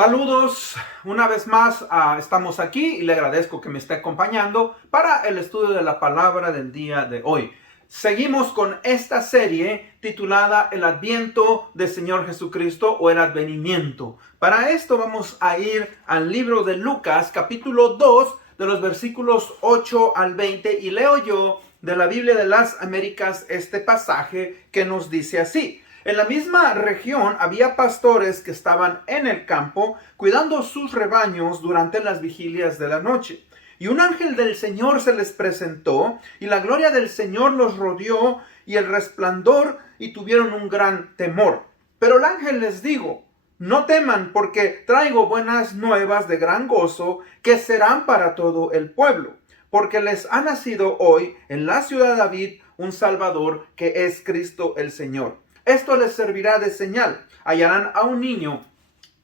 Saludos, una vez más estamos aquí y le agradezco que me esté acompañando para el estudio de la palabra del día de hoy. Seguimos con esta serie titulada El Adviento del Señor Jesucristo o El Advenimiento. Para esto vamos a ir al libro de Lucas capítulo 2 de los versículos 8 al 20 y leo yo de la Biblia de las Américas este pasaje que nos dice así. En la misma región había pastores que estaban en el campo cuidando sus rebaños durante las vigilias de la noche. Y un ángel del Señor se les presentó, y la gloria del Señor los rodeó, y el resplandor, y tuvieron un gran temor. Pero el ángel les dijo: no teman, porque traigo buenas nuevas de gran gozo, que serán para todo el pueblo. Porque les ha nacido hoy en la ciudad de David un Salvador, que es Cristo el Señor. Esto les servirá de señal. Hallarán a un niño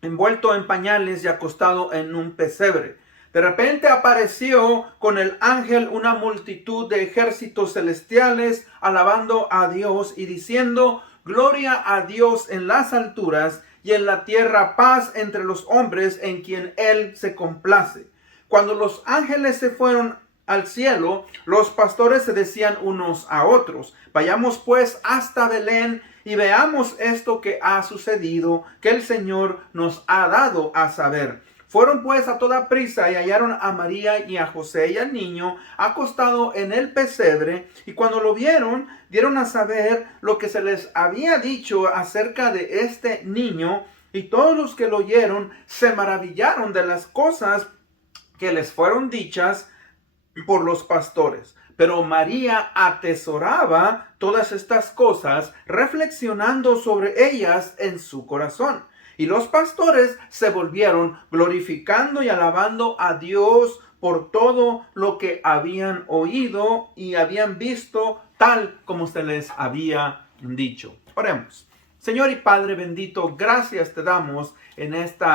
envuelto en pañales y acostado en un pesebre. De repente apareció con el ángel una multitud de ejércitos celestiales, alabando a Dios y diciendo: gloria a Dios en las alturas, y en la tierra paz entre los hombres en quien Él se complace. Cuando los ángeles se fueron al cielo, los pastores se decían unos a otros: vayamos pues hasta Belén y veamos esto que ha sucedido, que el Señor nos ha dado a saber. Fueron pues a toda prisa y hallaron a María y a José y al niño acostado en el pesebre, y cuando lo vieron, dieron a saber lo que se les había dicho acerca de este niño, y todos los que lo oyeron se maravillaron de las cosas que les fueron dichas por los pastores. Pero María atesoraba todas estas cosas, reflexionando sobre ellas en su corazón. Y los pastores se volvieron glorificando y alabando a Dios por todo lo que habían oído y habían visto, tal como se les había dicho. Oremos. Señor y Padre bendito, gracias te damos en este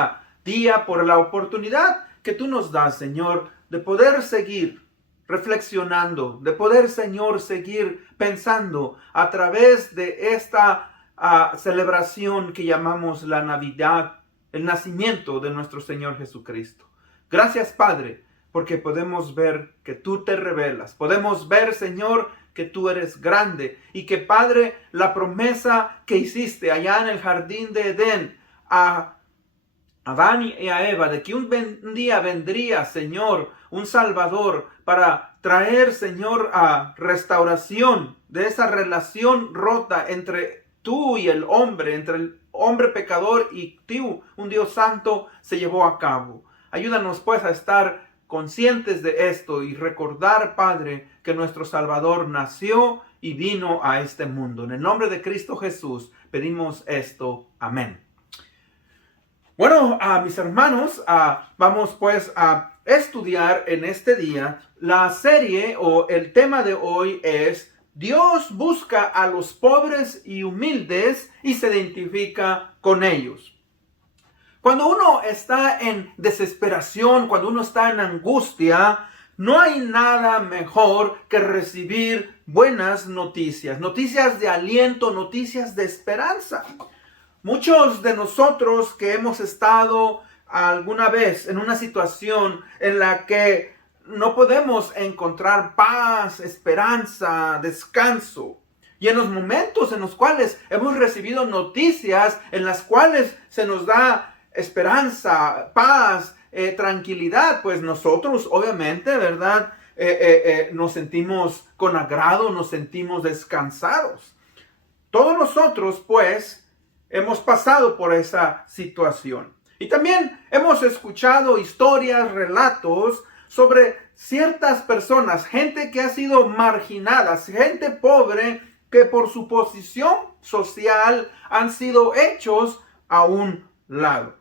día por la oportunidad que tú nos das, Señor, de poder seguir reflexionando, de poder, Señor, seguir pensando a través de esta celebración que llamamos la Navidad, el nacimiento de nuestro Señor Jesucristo. Gracias, Padre, porque podemos ver que tú te revelas. Podemos ver, Señor, que tú eres grande y que, Padre, la promesa que hiciste allá en el jardín de Edén a Adán y a Eva, de que un día vendría, Señor, un Salvador para traer, Señor, a restauración de esa relación rota entre tú y el hombre, entre el hombre pecador y tú, un Dios santo, se llevó a cabo. Ayúdanos pues a estar conscientes de esto y recordar, Padre, que nuestro Salvador nació y vino a este mundo. En el nombre de Cristo Jesús pedimos esto. Amén. Bueno, mis hermanos, vamos pues a estudiar en este día la serie, o el tema de hoy es: Dios busca a los pobres y humildes y se identifica con ellos. Cuando uno está en desesperación, cuando uno está en angustia, no hay nada mejor que recibir buenas noticias, noticias de aliento, noticias de esperanza. Muchos de nosotros que hemos estado alguna vez en una situación en la que no podemos encontrar paz, esperanza, descanso, y en los momentos en los cuales hemos recibido noticias en las cuales se nos da esperanza, paz, tranquilidad, pues nosotros obviamente, ¿verdad? Nos sentimos con agrado, nos sentimos descansados. Todos nosotros, pues, hemos pasado por esa situación. Y también hemos escuchado historias, relatos sobre ciertas personas, gente que ha sido marginada, gente pobre que por su posición social han sido hechos a un lado.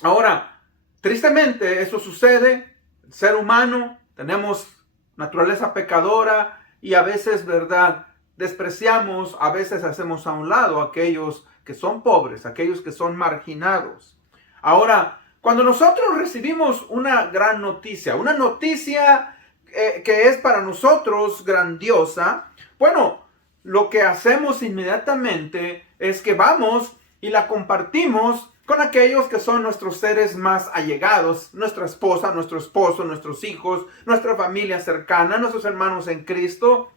Ahora, tristemente eso sucede. El ser humano, tenemos naturaleza pecadora y a veces, ¿verdad?, despreciamos, a veces hacemos a un lado a aquellos que son pobres, aquellos que son marginados. Ahora, cuando nosotros recibimos una gran noticia, una noticia que es para nosotros grandiosa, bueno, lo que hacemos inmediatamente es que vamos y la compartimos con aquellos que son nuestros seres más allegados, nuestra esposa, nuestro esposo, nuestros hijos, nuestra familia cercana, nuestros hermanos en Cristo,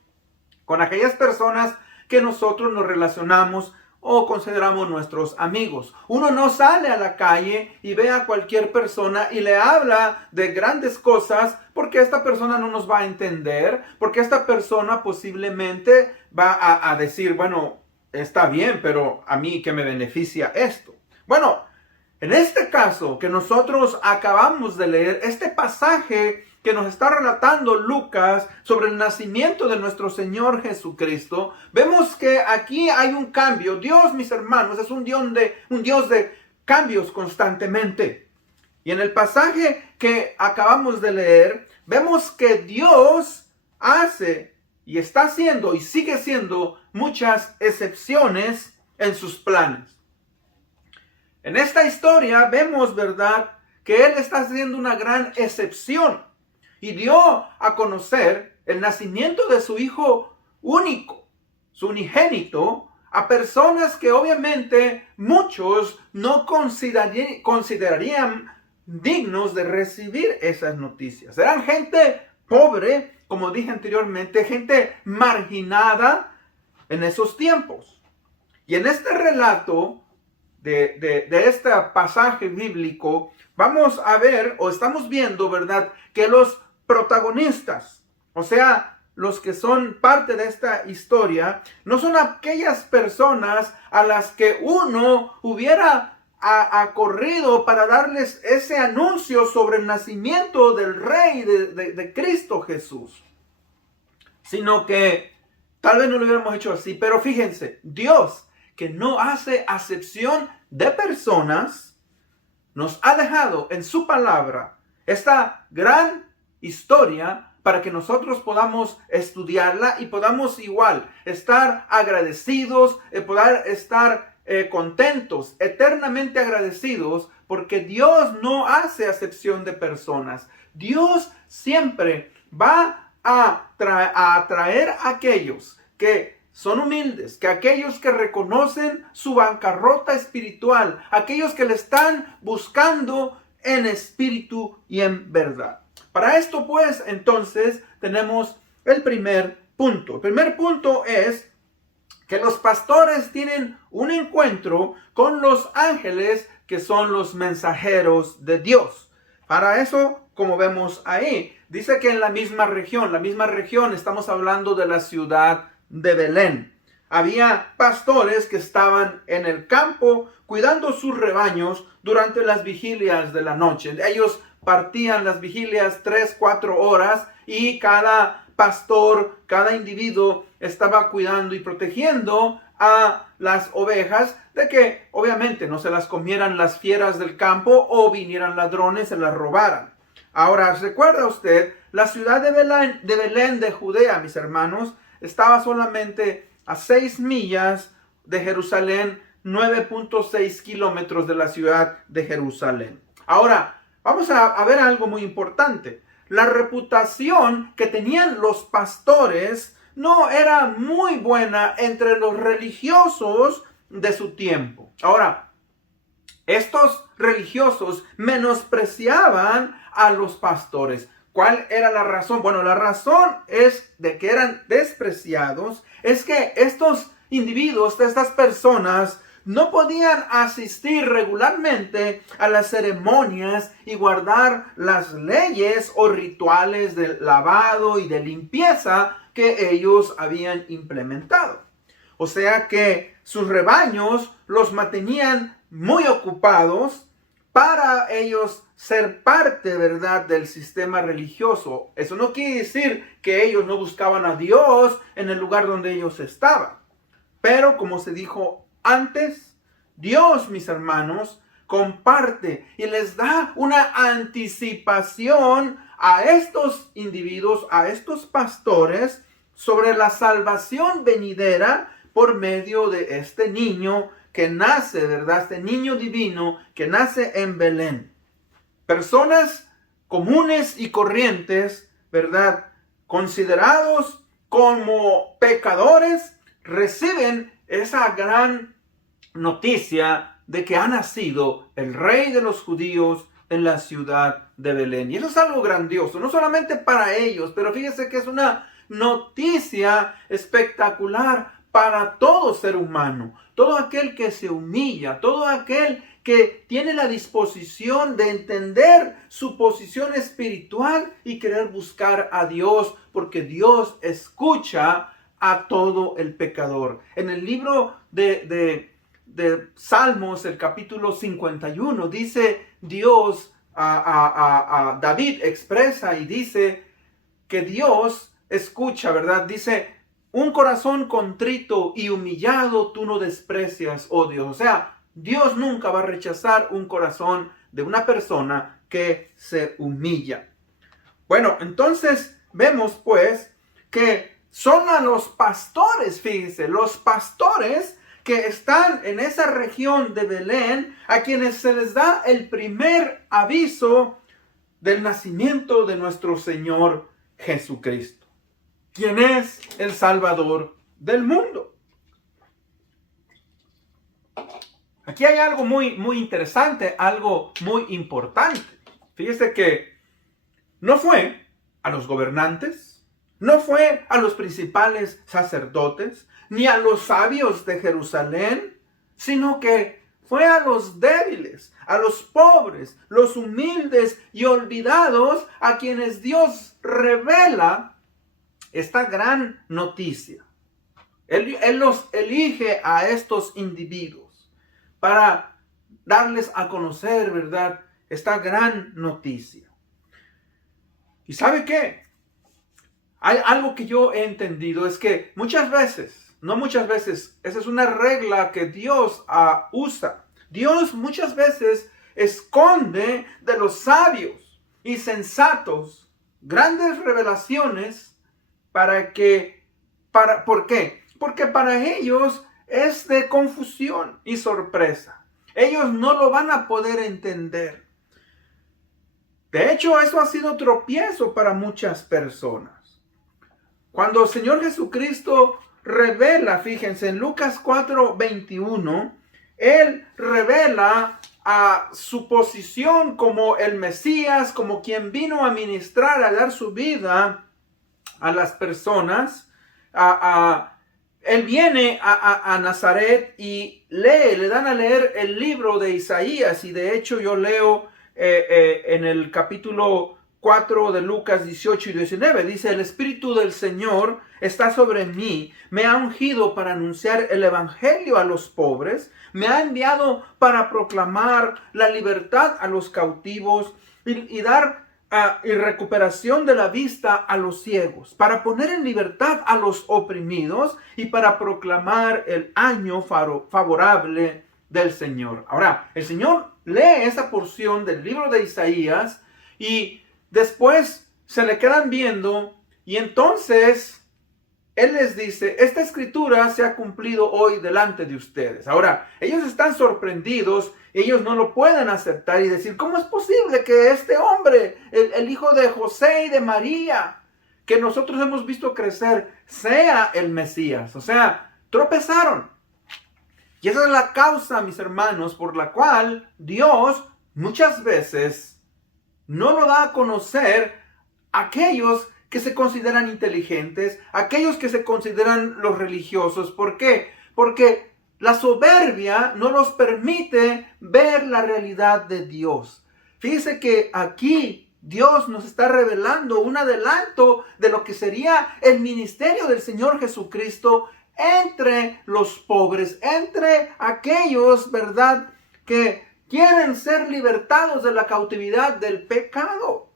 con aquellas personas que nosotros nos relacionamos o consideramos nuestros amigos. Uno no sale a la calle y ve a cualquier persona y le habla de grandes cosas porque esta persona no nos va a entender, porque esta persona posiblemente va a decir, bueno, está bien, pero a mí, ¿qué me beneficia esto? Bueno, en este caso que nosotros acabamos de leer, este pasaje que nos está relatando Lucas sobre el nacimiento de nuestro Señor Jesucristo, vemos que aquí hay un cambio. Dios, mis hermanos, es un Dios de cambios constantemente. Y en el pasaje que acabamos de leer, vemos que Dios hace y está haciendo y sigue siendo muchas excepciones en sus planes. En esta historia vemos, ¿verdad?, que Él está haciendo una gran excepción y dio a conocer el nacimiento de su Hijo único, su unigénito, a personas que obviamente muchos no considerarían dignos de recibir esas noticias. Eran gente pobre, como dije anteriormente, gente marginada en esos tiempos. Y en este relato de este pasaje bíblico, vamos a ver, o estamos viendo, ¿verdad?, que los protagonistas, o sea, los que son parte de esta historia, no son aquellas personas a las que uno hubiera corrido para darles ese anuncio sobre el nacimiento del Rey de Cristo Jesús, sino que tal vez no lo hubiéramos hecho así, pero fíjense, Dios, que no hace acepción de personas, nos ha dejado en su palabra esta gran historia para que nosotros podamos estudiarla y podamos igual estar agradecidos, poder estar contentos, eternamente agradecidos, porque Dios no hace acepción de personas. Dios siempre va a atraer a aquellos que son humildes, que aquellos que reconocen su bancarrota espiritual, aquellos que le están buscando en espíritu y en verdad. Para esto, pues, entonces, tenemos el primer punto. El primer punto es que los pastores tienen un encuentro con los ángeles que son los mensajeros de Dios. Para eso, como vemos ahí, dice que en la misma región, estamos hablando de la ciudad de Belén. Había pastores que estaban en el campo cuidando sus rebaños durante las vigilias de la noche. Ellos partían las vigilias 3-4 horas y cada pastor, cada individuo estaba cuidando y protegiendo a las ovejas de que obviamente no se las comieran las fieras del campo o vinieran ladrones y se las robaran. Ahora, ¿recuerda usted? La ciudad de Belén de Judea, mis hermanos, estaba solamente a 6 millas de Jerusalén, 9.6 kilómetros de la ciudad de Jerusalén. Ahora, vamos a ver algo muy importante. La reputación que tenían los pastores no era muy buena entre los religiosos de su tiempo. Ahora, estos religiosos menospreciaban a los pastores. ¿Cuál era la razón? Bueno, la razón es de que eran despreciados, es que estos individuos, estas personas, no podían asistir regularmente a las ceremonias y guardar las leyes o rituales de lavado y de limpieza que ellos habían implementado. O sea que sus rebaños los mantenían muy ocupados para ellos ser parte, ¿verdad?, del sistema religioso. Eso no quiere decir que ellos no buscaban a Dios en el lugar donde ellos estaban. Pero como se dijo antes, Dios, mis hermanos, comparte y les da una anticipación a estos individuos, a estos pastores, sobre la salvación venidera por medio de este niño que nace, ¿verdad? Este niño divino que nace en Belén. Personas comunes y corrientes, ¿verdad?, considerados como pecadores, reciben esa gran noticia de que ha nacido el Rey de los judíos en la ciudad de Belén. Y eso es algo grandioso, no solamente para ellos, pero fíjese que es una noticia espectacular para todo ser humano, todo aquel que se humilla, todo aquel que tiene la disposición de entender su posición espiritual y querer buscar a Dios, porque Dios escucha a todo el pecador. En el libro de Salmos, el capítulo 51, dice Dios, a David expresa y dice que Dios escucha, ¿verdad? Dice, un corazón contrito y humillado tú no desprecias, oh Dios. O sea, Dios nunca va a rechazar un corazón de una persona que se humilla. Bueno, entonces vemos pues que son a los pastores, fíjense, los pastores que están en esa región de Belén, a quienes se les da el primer aviso del nacimiento de nuestro Señor Jesucristo, quien es el Salvador del mundo. Aquí hay algo muy interesante, algo muy importante. Fíjese que no fue a los gobernantes, no fue a los principales sacerdotes, ni a los sabios de Jerusalén, sino que fue a los débiles, a los pobres, los humildes y olvidados, a quienes Dios revela esta gran noticia. Él los elige a estos individuos para darles a conocer, ¿verdad?, esta gran noticia. ¿Y sabe qué? Hay algo que yo he entendido, es que muchas veces, no muchas veces, esa es una regla que Dios usa. Dios muchas veces esconde de los sabios y sensatos grandes revelaciones ¿por qué? Porque para ellos es de confusión y sorpresa. Ellos no lo van a poder entender. De hecho, eso ha sido tropiezo para muchas personas. Cuando el Señor Jesucristo revela, fíjense, en Lucas 4:21, Él revela a su posición como el Mesías, como quien vino a ministrar, a dar su vida a las personas. Él viene a Nazaret y le dan a leer el libro de Isaías, y de hecho yo leo en el capítulo 4 de Lucas 18 y 19, dice: el Espíritu del Señor está sobre mí, me ha ungido para anunciar el evangelio a los pobres, me ha enviado para proclamar la libertad a los cautivos y dar y recuperación de la vista a los ciegos, para poner en libertad a los oprimidos y para proclamar el año favorable del Señor. Ahora, el Señor lee esa porción del libro de Isaías y después se le quedan viendo, y entonces Él les dice: esta escritura se ha cumplido hoy delante de ustedes. Ahora, ellos están sorprendidos, ellos no lo pueden aceptar y decir: ¿cómo es posible que este hombre, el hijo de José y de María, que nosotros hemos visto crecer, sea el Mesías? O sea, tropezaron. Y esa es la causa, mis hermanos, por la cual Dios muchas veces no lo da a conocer a aquellos que se consideran inteligentes, aquellos que se consideran los religiosos. ¿Por qué? Porque la soberbia no los permite ver la realidad de Dios. Fíjese que aquí Dios nos está revelando un adelanto de lo que sería el ministerio del Señor Jesucristo entre los pobres, entre aquellos, ¿verdad?, que quieren ser libertados de la cautividad del pecado.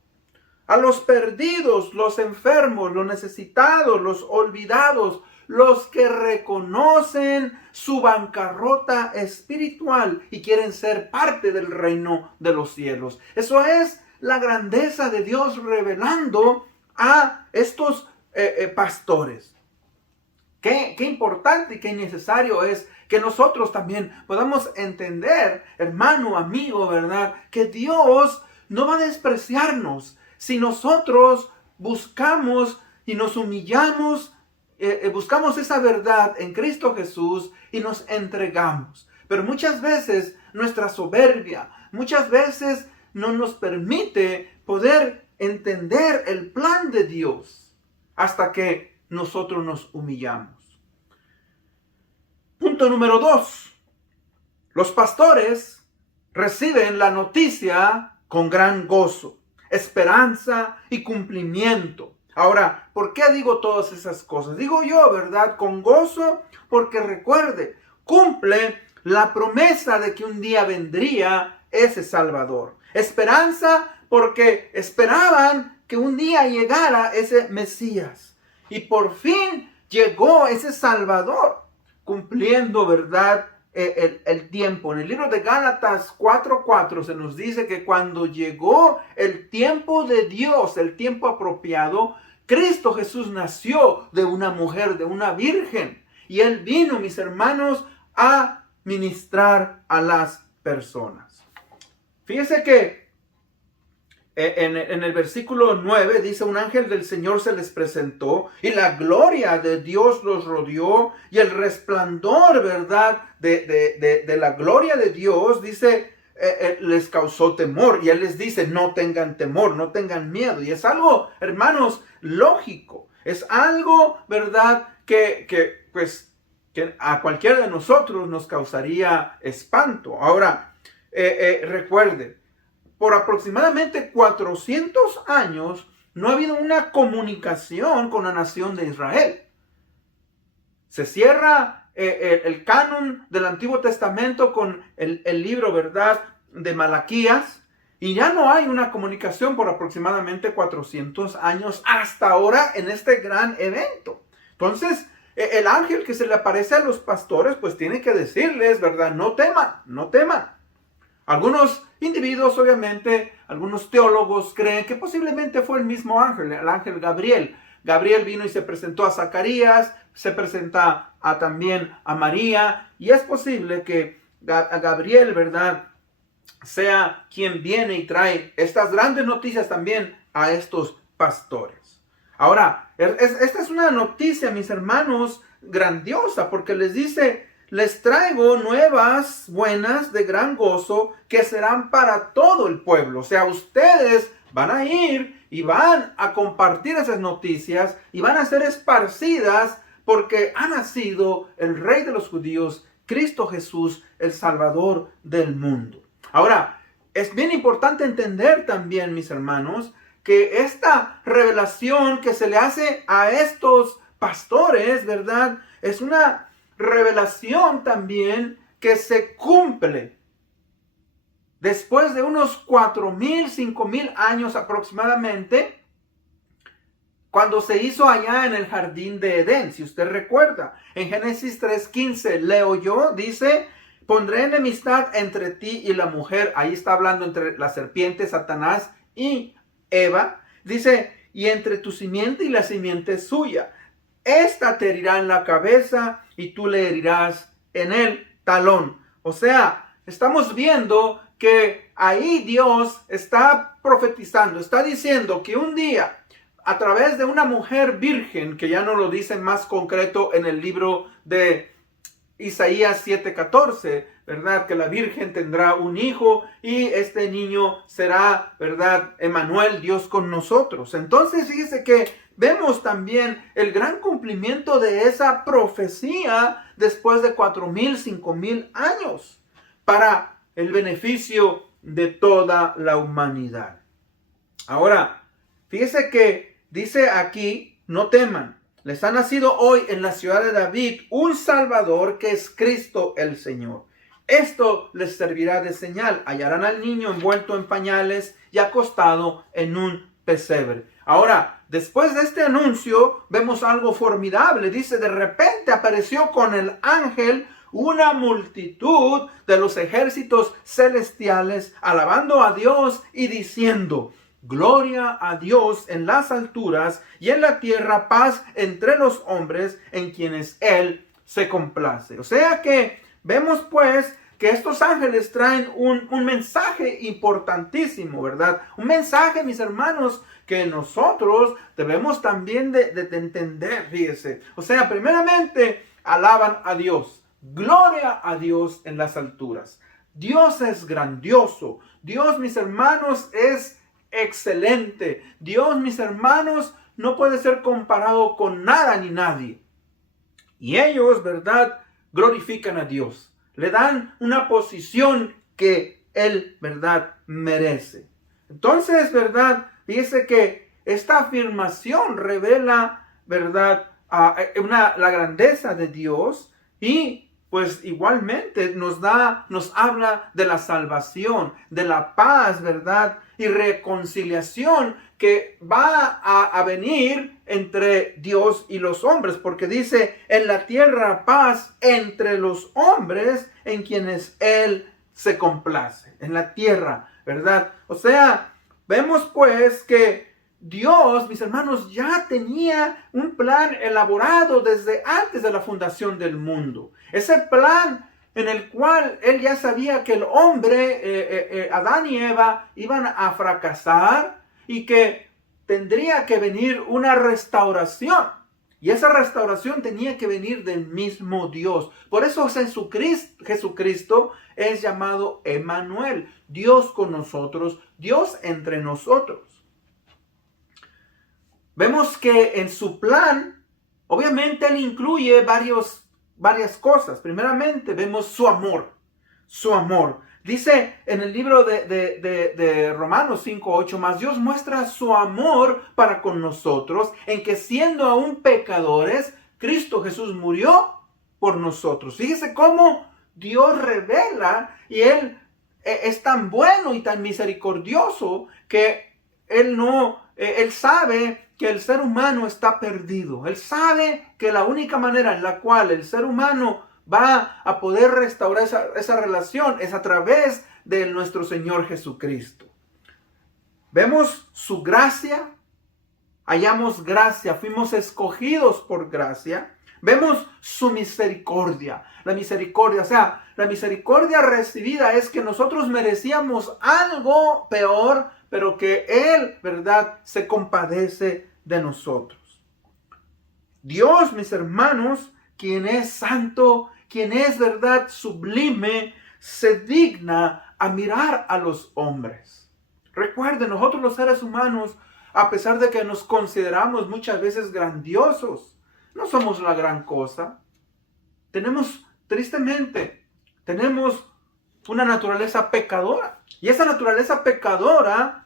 A los perdidos, los enfermos, los necesitados, los olvidados, los que reconocen su bancarrota espiritual y quieren ser parte del reino de los cielos. Eso es la grandeza de Dios revelando a estos pastores. Qué importante y qué necesario es que nosotros también podamos entender, hermano, amigo, ¿verdad?, que Dios no va a despreciarnos si nosotros buscamos y nos humillamos, buscamos esa verdad en Cristo Jesús y nos entregamos. Pero muchas veces nuestra soberbia, muchas veces no nos permite poder entender el plan de Dios hasta que nosotros nos humillamos. Punto número 2. Los pastores reciben la noticia con gran gozo, esperanza y cumplimiento. Ahora, ¿por qué digo todas esas cosas? Digo yo, ¿verdad? Con gozo, porque recuerde, cumple la promesa de que un día vendría ese Salvador. Esperanza, porque esperaban que un día llegara ese Mesías. Y por fin llegó ese Salvador, cumpliendo, ¿verdad?, el tiempo. En el libro de Gálatas 4:4 se nos dice que cuando llegó el tiempo de Dios, el tiempo apropiado, Cristo Jesús nació de una mujer, de una virgen. Y Él vino, mis hermanos, a ministrar a las personas. Fíjese que en el versículo 9 dice: un ángel del Señor se les presentó y la gloria de Dios los rodeó, y el resplandor, ¿verdad?, de la gloria de Dios, dice, les causó temor. Y Él les dice: no tengan temor, no tengan miedo. Y es algo, hermanos, lógico. Es algo, ¿verdad?, que a cualquiera de nosotros nos causaría espanto. Ahora, recuerde, por aproximadamente 400 años no ha habido una comunicación con la nación de Israel. Se cierra el canon del Antiguo Testamento con el libro, ¿verdad?, de Malaquías, y ya no hay una comunicación por aproximadamente 400 años hasta ahora en este gran evento. Entonces, el ángel que se le aparece a los pastores, pues tiene que decirles, ¿verdad?, no teman, no teman. Algunos individuos, obviamente, algunos teólogos creen que posiblemente fue el mismo ángel, el ángel Gabriel. Gabriel vino y se presentó a Zacarías, se presenta también a María, y es posible que Gabriel, ¿verdad?, sea quien viene y trae estas grandes noticias también a estos pastores. Ahora, esta es una noticia, mis hermanos, grandiosa, porque les dice: les traigo nuevas buenas de gran gozo que serán para todo el pueblo. O sea, ustedes van a ir y van a compartir esas noticias y van a ser esparcidas porque ha nacido el Rey de los judíos, Cristo Jesús, el Salvador del mundo. Ahora, es bien importante entender también, mis hermanos, que esta revelación que se le hace a estos pastores, ¿verdad?, es una revelación también que se cumple después de unos 4,000, 5,000 años aproximadamente, cuando se hizo allá en el jardín de Edén. Si usted recuerda, en Génesis 3:15 leo yo, dice: pondré enemistad entre ti y la mujer. Ahí está hablando entre la serpiente, Satanás, y Eva. Dice: y entre tu simiente y la simiente suya. Esta te herirá en la cabeza y tú le herirás en el talón. O sea, estamos viendo que ahí Dios está profetizando, está diciendo que un día, a través de una mujer virgen, que ya no lo dice más concreto en el libro de Isaías 7:14, ¿verdad?, que la virgen tendrá un hijo y este niño será, ¿verdad?, Emmanuel, Dios con nosotros. Entonces, fíjese que vemos también el gran cumplimiento de esa profecía después de 4,000, 5,000 años para el beneficio de toda la humanidad. Ahora, fíjese que dice aquí: no teman. Les ha nacido hoy en la ciudad de David un Salvador, que es Cristo el Señor. Esto les servirá de señal: hallarán al niño envuelto en pañales y acostado en un pesebre. Ahora, después de este anuncio, vemos algo formidable. Dice: de repente apareció con el ángel una multitud de los ejércitos celestiales, alabando a Dios y diciendo: gloria a Dios en las alturas, y en la tierra paz entre los hombres en quienes Él se complace. O sea que vemos pues que estos ángeles traen un mensaje importantísimo, ¿verdad? Un mensaje, mis hermanos, que nosotros debemos también de entender, fíjese. O sea, primeramente, alaban a Dios. Gloria a Dios en las alturas. Dios es grandioso. Dios, mis hermanos, es excelente. Dios, mis hermanos, no puede ser comparado con nada ni nadie. Y ellos, ¿verdad?, glorifican a Dios. Le dan una posición que Él, ¿verdad?, merece. Entonces, ¿verdad?, fíjese que esta afirmación revela, ¿verdad?, la grandeza de Dios, y pues igualmente nos habla de la salvación, de la paz, ¿verdad?, y reconciliación que va a venir entre Dios y los hombres, porque dice: en la tierra paz entre los hombres en quienes Él se complace. En la tierra, ¿verdad? O sea, vemos pues que Dios, mis hermanos, ya tenía un plan elaborado desde antes de la fundación del mundo. Ese plan en el cual Él ya sabía que el hombre, Adán y Eva, iban a fracasar y que tendría que venir una restauración. Y esa restauración tenía que venir del mismo Dios. Por eso Jesucristo es llamado Emmanuel, Dios con nosotros, Dios entre nosotros. Vemos que en su plan, obviamente Él incluye varias cosas. Primeramente, vemos su amor. Su amor. Dice en el libro de Romanos 5:8, mas Dios muestra su amor para con nosotros, en que siendo aún pecadores, Cristo Jesús murió por nosotros. Fíjese cómo Dios revela, y Él es tan bueno y tan misericordioso que Él sabe que el ser humano está perdido. Él sabe que la única manera en la cual el ser humano va a poder restaurar esa relación es a través de nuestro Señor Jesucristo. Vemos su gracia, hallamos gracia, fuimos escogidos por gracia. Vemos su misericordia, la misericordia, o sea, la misericordia recibida es que nosotros merecíamos algo peor, pero que Él, ¿verdad?, se compadece de nosotros. Dios, mis hermanos, quien es santo, quien es, ¿verdad?, sublime, se digna a mirar a los hombres. Recuerden, nosotros los seres humanos, a pesar de que nos consideramos muchas veces grandiosos, no somos la gran cosa. Tristemente, tenemos una naturaleza pecadora. Y esa naturaleza pecadora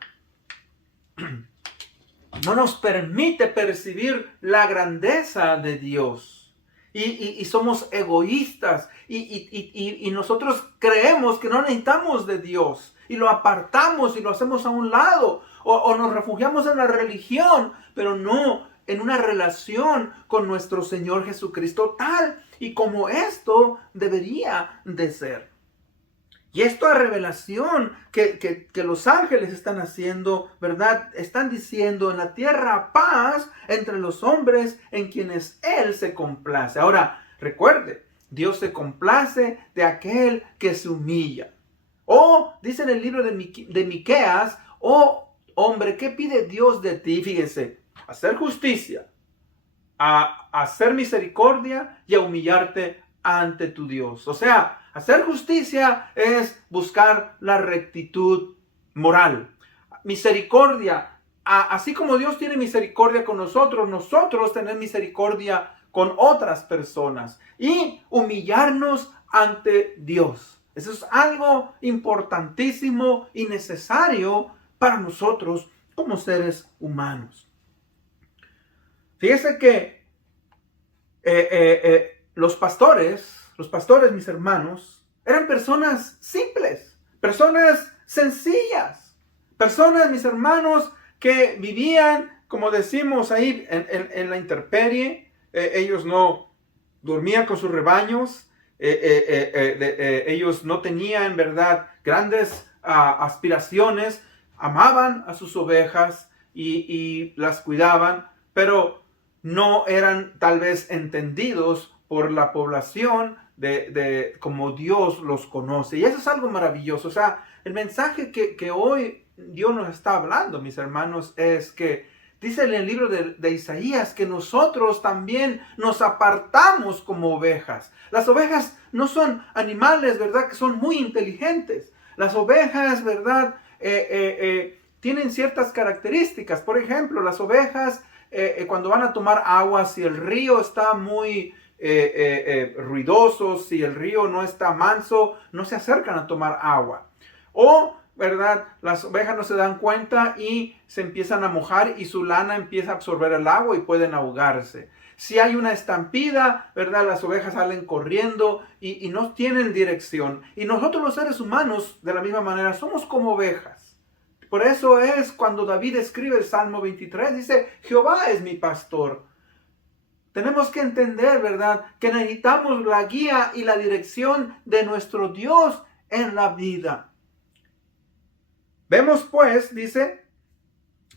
no nos permite percibir la grandeza de Dios. Y somos egoístas. Y nosotros creemos que no necesitamos de Dios. Y lo apartamos y lo hacemos a un lado. O nos refugiamos en la religión, pero no en una relación con nuestro Señor Jesucristo, tal y como esto debería de ser. Y esta revelación que los ángeles están haciendo, ¿verdad?, están diciendo: en la tierra paz entre los hombres en quienes Él se complace. Ahora, recuerde, Dios se complace de aquel que se humilla. Dice en el libro de Miqueas: oh hombre, ¿qué pide Dios de ti? Fíjese: hacer justicia, a hacer misericordia y a humillarte ante tu Dios. O sea, hacer justicia es buscar la rectitud moral. Misericordia, así como Dios tiene misericordia con nosotros tener misericordia con otras personas y humillarnos ante Dios. Eso es algo importantísimo y necesario para nosotros como seres humanos. Fíjese que los pastores, mis hermanos, eran personas simples, personas sencillas, personas, mis hermanos, que vivían, como decimos ahí, en la intemperie. Ellos no dormían con sus rebaños, ellos no tenían, en verdad, grandes aspiraciones, amaban a sus ovejas y las cuidaban, pero no eran tal vez entendidos por la población de como Dios los conoce. Y eso es algo maravilloso. O sea, el mensaje que hoy Dios nos está hablando, mis hermanos, es que Dice en el libro de Isaías que nosotros también nos apartamos como ovejas. Las ovejas no son animales, ¿verdad? Que son muy inteligentes. Las ovejas, ¿verdad? Tienen ciertas características. Por ejemplo, las ovejas cuando van a tomar agua, si el río está muy ruidoso, si el río no está manso, no se acercan a tomar agua. O, ¿verdad? Las ovejas no se dan cuenta y se empiezan a mojar y su lana empieza a absorber el agua y pueden ahogarse. Si hay una estampida, ¿verdad? Las ovejas salen corriendo y no tienen dirección. Y nosotros los seres humanos, de la misma manera, somos como ovejas. Por eso es cuando David escribe el Salmo 23, dice, Jehová es mi pastor. Tenemos que entender, ¿verdad? Que necesitamos la guía y la dirección de nuestro Dios en la vida. Vemos pues, dice,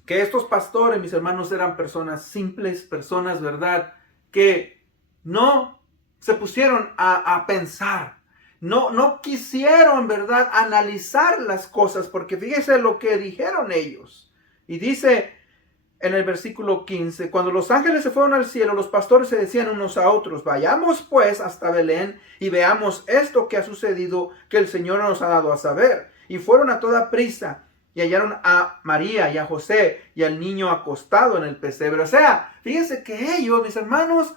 que estos pastores, mis hermanos, eran personas simples, personas, ¿verdad? Que no se pusieron a pensar. No quisieron, ¿verdad?, analizar las cosas, porque fíjese lo que dijeron ellos. Y dice en el versículo 15, cuando los ángeles se fueron al cielo, los pastores se decían unos a otros, vayamos pues hasta Belén y veamos esto que ha sucedido, que el Señor nos ha dado a saber. Y fueron a toda prisa y hallaron a María y a José y al niño acostado en el pesebre. O sea, fíjense que ellos, mis hermanos,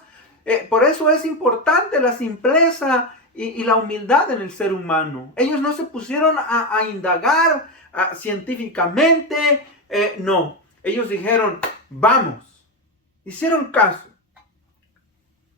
por eso es importante la simpleza y la humildad en el ser humano. Ellos no se pusieron a indagar científicamente, no. Ellos dijeron, vamos. Hicieron caso.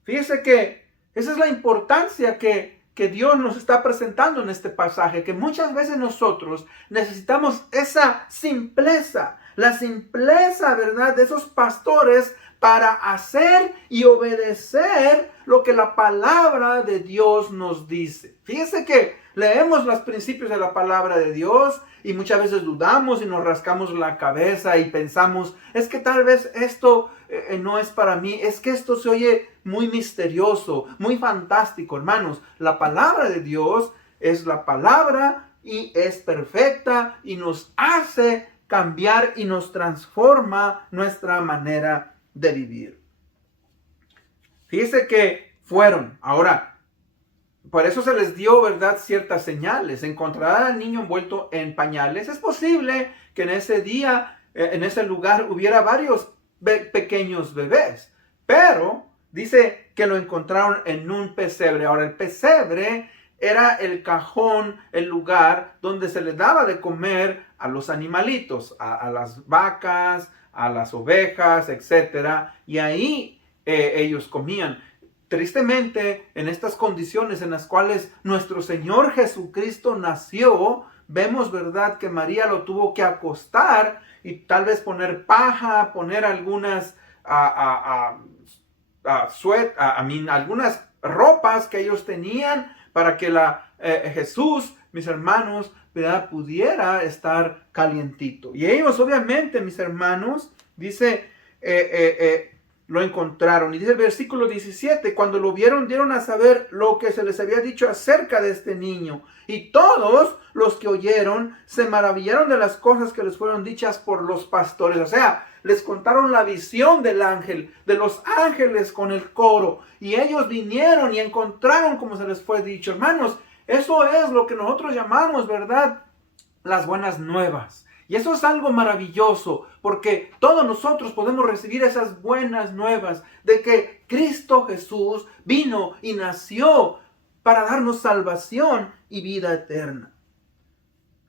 Fíjese que esa es la importancia que Dios nos está presentando en este pasaje, que muchas veces nosotros necesitamos esa simpleza, la simpleza, ¿verdad?, de esos pastores para hacer y obedecer lo que la palabra de Dios nos dice. Fíjese que leemos los principios de la palabra de Dios y muchas veces dudamos y nos rascamos la cabeza y pensamos, es que tal vez esto no es para mí, es que esto se oye muy misterioso, muy fantástico. Hermanos, la palabra de Dios es la palabra y es perfecta y nos hace cambiar y nos transforma nuestra manera de vivir. Fíjese que fueron, ahora, por eso se les dio, ¿verdad?, ciertas señales. Encontrar al niño envuelto en pañales. Es posible que en ese día, en ese lugar, hubiera varios pequeños bebés. Pero dice que lo encontraron en un pesebre. Ahora, el pesebre era el cajón, el lugar donde se les daba de comer a los animalitos, a las vacas, a las ovejas, etc. Y ahí ellos comían. Tristemente, en estas condiciones en las cuales nuestro Señor Jesucristo nació, vemos, ¿verdad?, que María lo tuvo que acostar y tal vez poner paja, poner algunas algunas ropas que ellos tenían para que Jesús, mis hermanos, ¿verdad?, pudiera estar calientito. Y ellos, obviamente, mis hermanos, dice, lo encontraron. Y dice el versículo 17, cuando lo vieron, dieron a saber lo que se les había dicho acerca de este niño. Y todos los que oyeron se maravillaron de las cosas que les fueron dichas por los pastores. O sea, les contaron la visión del ángel, de los ángeles con el coro. Y ellos vinieron y encontraron como se les fue dicho. Hermanos, eso es lo que nosotros llamamos, ¿verdad?, las buenas nuevas. Y eso es algo maravilloso, porque todos nosotros podemos recibir esas buenas nuevas de que Cristo Jesús vino y nació para darnos salvación y vida eterna.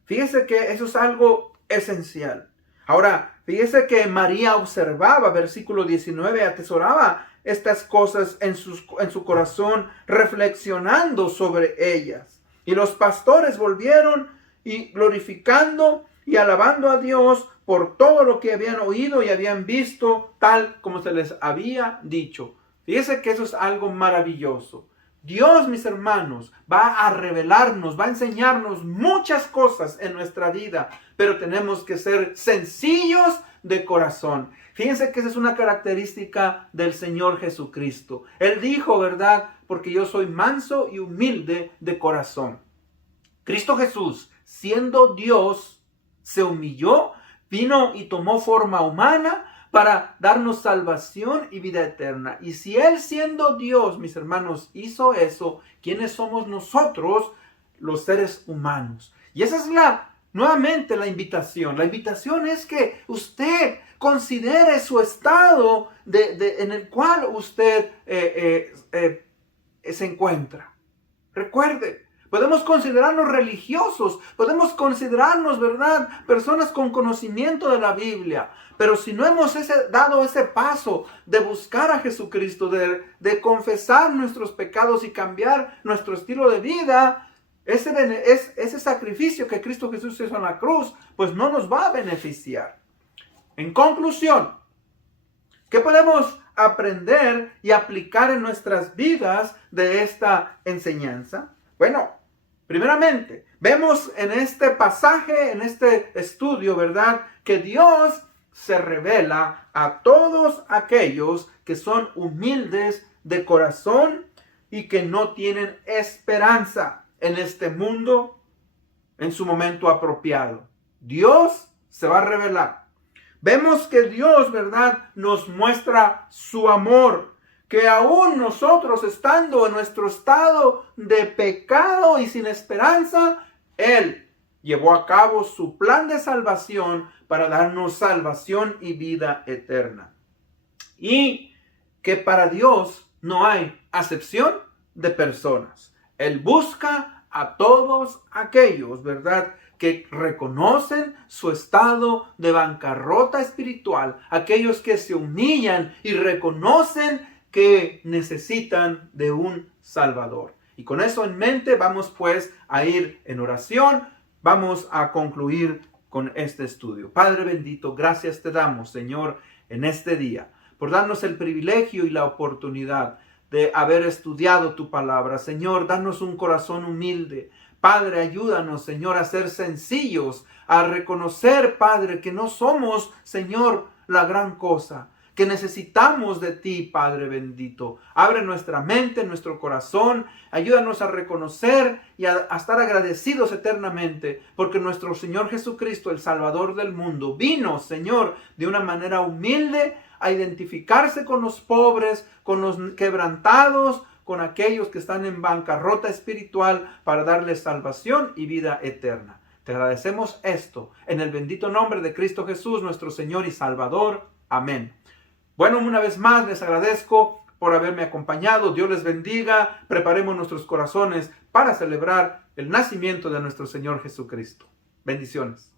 Fíjese que eso es algo esencial. Ahora, fíjese que María observaba, versículo 19, atesoraba estas cosas en su corazón, reflexionando sobre ellas. Y los pastores volvieron y glorificando y alabando a Dios por todo lo que habían oído y habían visto, tal como se les había dicho. Fíjese que eso es algo maravilloso. Dios, mis hermanos, va a revelarnos, va a enseñarnos muchas cosas en nuestra vida, pero tenemos que ser sencillos de corazón. Fíjense que esa es una característica del Señor Jesucristo. Él dijo, ¿verdad?, porque yo soy manso y humilde de corazón. Cristo Jesús, siendo Dios, se humilló, vino y tomó forma humana para darnos salvación y vida eterna. Y si Él, siendo Dios, mis hermanos, hizo eso, ¿quiénes somos nosotros, los seres humanos? Y esa es nuevamente la invitación. La invitación es que usted considere su estado en el cual usted se encuentra. Recuerde, podemos considerarnos religiosos, podemos considerarnos, ¿verdad?, personas con conocimiento de la Biblia. Pero si no hemos dado ese paso de buscar a Jesucristo, de confesar nuestros pecados y cambiar nuestro estilo de vida, ese sacrificio que Cristo Jesús hizo en la cruz, pues no nos va a beneficiar. En conclusión, ¿qué podemos aprender y aplicar en nuestras vidas de esta enseñanza? Bueno, primeramente, vemos en este pasaje, en este estudio, ¿verdad?, que Dios se revela a todos aquellos que son humildes de corazón y que no tienen esperanza en este mundo en su momento apropiado. Dios se va a revelar. Vemos que Dios, ¿verdad?, nos muestra su amor, que aún nosotros, estando en nuestro estado de pecado y sin esperanza, Él llevó a cabo su plan de salvación para darnos salvación y vida eterna. Y que para Dios no hay acepción de personas. Él busca a todos aquellos, ¿verdad?, que reconocen su estado de bancarrota espiritual, aquellos que se humillan y reconocen que necesitan de un Salvador. Y con eso en mente vamos pues a ir en oración, vamos a concluir con este estudio. Padre bendito, gracias te damos, Señor, en este día, por darnos el privilegio y la oportunidad de haber estudiado tu palabra. Señor, danos un corazón humilde. Padre, ayúdanos, Señor, a ser sencillos, a reconocer, Padre, que no somos, Señor, la gran cosa, que necesitamos de ti, Padre bendito. Abre nuestra mente, nuestro corazón, ayúdanos a reconocer y a estar agradecidos eternamente, porque nuestro Señor Jesucristo, el Salvador del mundo, vino, Señor, de una manera humilde a identificarse con los pobres, con los quebrantados, con aquellos que están en bancarrota espiritual, para darles salvación y vida eterna. Te agradecemos esto en el bendito nombre de Cristo Jesús, nuestro Señor y Salvador. Amén. Bueno, una vez más les agradezco por haberme acompañado. Dios les bendiga. Preparemos nuestros corazones para celebrar el nacimiento de nuestro Señor Jesucristo. Bendiciones.